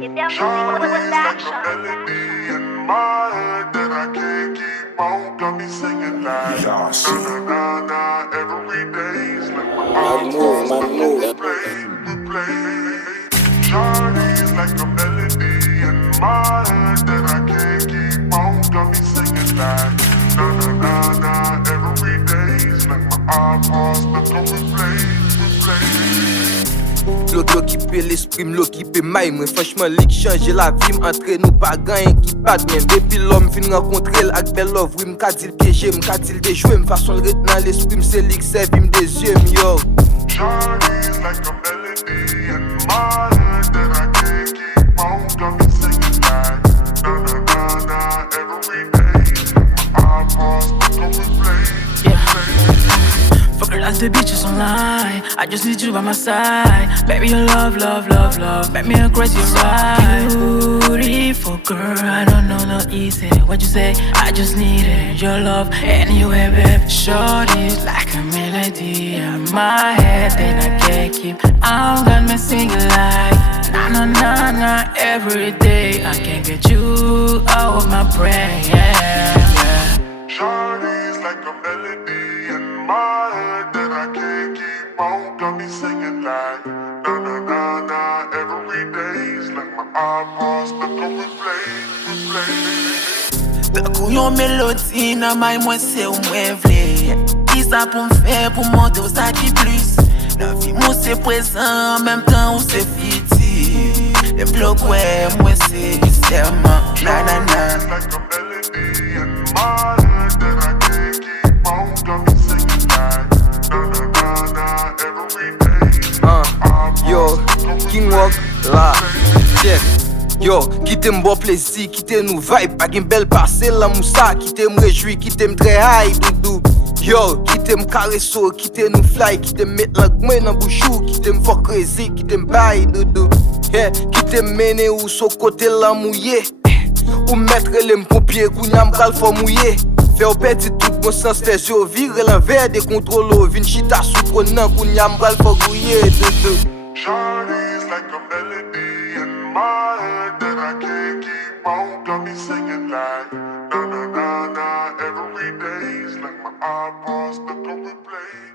Shawty's like a melody in my head that I can't keep on. Got me singing like na na na na every day's like my iPhone stuck on replay. Shawty's like a melody in my head that I can't keep on. Got me singing like na na na na every day's like my iPhone stuck on replay. L'occupé l'esprit, l'occupé maille. Moi franchement lik changer la vie, entre nous pas gagne qui bat même. Depuis l'homme fin rencontrer l'ak belle love, oui m'ka dit piégé, m'ka dit déjouer, m'façon le dans l'esprit, c'est lik servi des yeux, yo. Shawty's like a melody in my head that I can't keep on. Got me singing like na na na na every day. My iPhone stuck on replay. Fuck a lot of bitches online. I just need you by my side. Baby, your love, love, love, love. Make me a crazy ride. Beautiful girl, I don't know, not easy. What you say? I just needed your love anyway, babe. Shorty's like a melody in my head that I can't keep. I'm gonna sing it like na na na na every day. I can't get you out of my brain. Yeah. Shawty's like a melody in my head that I can't keep on. Got me singing like na na na na every day's like my iPhone stuck on replay. Takou yon melodi nan may mwen se ou mwen vle. Ki sa pou m'fè pou monte ou sa ki plus. La vi mwen se prezant, en même temps ou se fiti. Le blok wè mwen se serman. Na na na. Like a melody in my head that I can't keep on. Got me singing like na na na na every day. Yo, King Wock-La, check. Yo, quitte m'bon plaisir, quitte nous vibe, pas une belle parcelle la moussa, quitte m'réjouir, quitte m'tré high, doudou. Yo, quitte m'caresso, quitte nous fly, quitte m'mettre la gouin dans bouchou, quitte m'fuck crazy, quitte m'baille, doudou. Yeah, quitte m'mene ou so côté la mouillé, ou mettre les m'pompiers, kounya m'kal fò mouillé. Fè ou perdre tout bon sens, fè yo vire l'envers des contrôles, vin chita sous prenant, kounya m'kal fò gouillé, doudou. Shawty's like a melody in my head that I can't keep on. Got me singing like na na na na every day's like my iPhone stuck on replay.